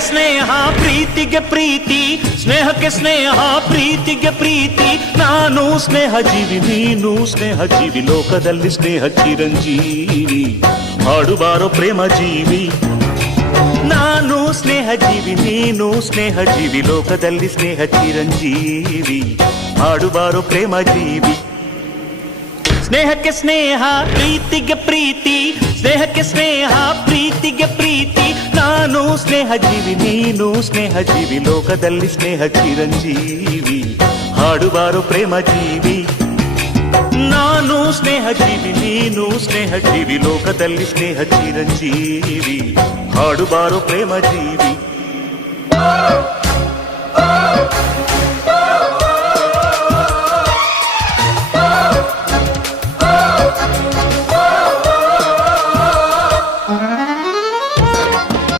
ಸ್ನೇಹಕ್ಕೆ ಸ್ನೇಹ ಪ್ರೀತಿಗೆ ಪ್ರೀತಿ, ಸ್ನೇಹಕ್ಕೆ ಸ್ನೇಹ ಪ್ರೀತಿಗೆ ಪ್ರೀತಿ. ನಾನು ಸ್ನೇಹ ಜೀವಿ, ನೀನು ಸ್ನೇಹ ಜೀವಿ, ಲೋಕದಲ್ಲಿ ಸ್ನೇಹ ಚಿರಂಜೀವಿ. ಹಾಡುಬಾರೋ ಪ್ರೇಮ ಜೀವಿ. ನಾನು ಸ್ನೇಹ ಜೀವಿ, ನೀನು ಸ್ನೇಹ ಜೀವಿ, ಲೋಕದಲ್ಲಿ ಸ್ನೇಹ ಚಿರಂಜೀವಿ. ಹಾಡುಬಾರೋ ಪ್ರೇಮ ಜೀವಿ. ಸ್ನೇಹಕ್ಕೆ ಸ್ನೇಹ ಪ್ರೀತಿಗೆ ಪ್ರೀತಿ, ಸ್ನೇಹಕ್ಕೆ ಸ್ನೇಹ ಪ್ರೀತಿಗೆ ಪ್ರೀತಿ. ನಾನು ಸ್ನೇಹ ಜೀವಿ, ನೀನು ಸ್ನೇಹ ಜೀವಿ, ಲೋಕದಲ್ಲಿ ಸ್ನೇಹ ಚಿರಂಜೀವಿ. ಹಾಡುಬಾರೋ ಪ್ರೇಮ ಜೀವಿ. ನಾನು ಸ್ನೇಹ ಜೀವಿ, ನೀನು ಸ್ನೇಹ ಜೀವಿ, ಲೋಕದಲ್ಲಿ ಸ್ನೇಹ ಚಿರಂಜೀವಿ. ಹಾಡುಬಾರೋ ಪ್ರೇಮ ಜೀವಿ.